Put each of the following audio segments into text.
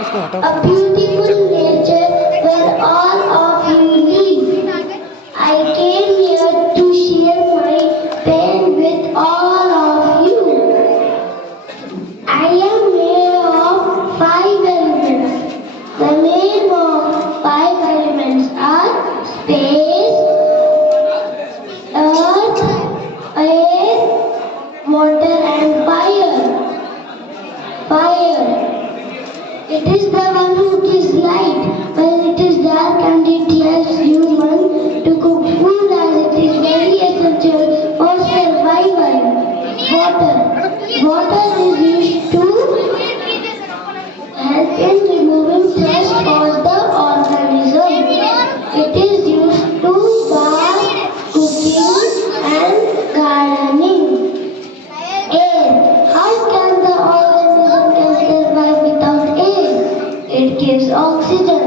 a beautiful nature where all of you live. I came here to share my pain with all of you. I am made of five elements. The name of five elements are space, earth, air, water and fire. Fire. It is the one who gives light when it is dark and it helps human to cook food as it is very essential for survival. Water. Water is used to help in removing stress for the organism. It is used to bath, cooking and gardening. Air. How can the organism can survive without air? It gives oxygen.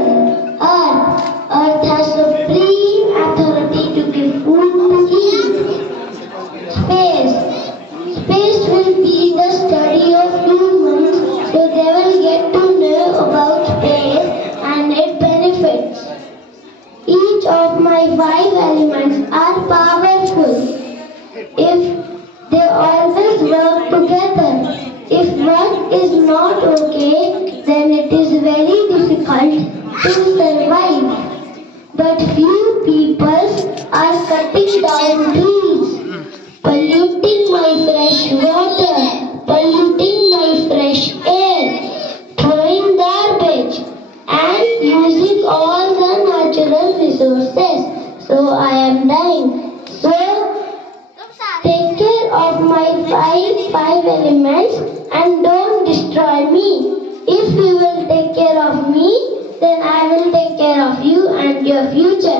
Earth. Earth has supreme authority to give food to eat. Space. Space will be the study of humans, so they will get to know about space and its benefits. Each of my five elements are powerful if they always work together. If one is not okay, then it is very difficult to survive. But few people are cutting down trees, polluting my fresh water, polluting my fresh air, throwing garbage, and using all the natural resources. So I am dying. So take care of my five elements and don't destroy me. If you will take care of me, then I will take care of you and your future.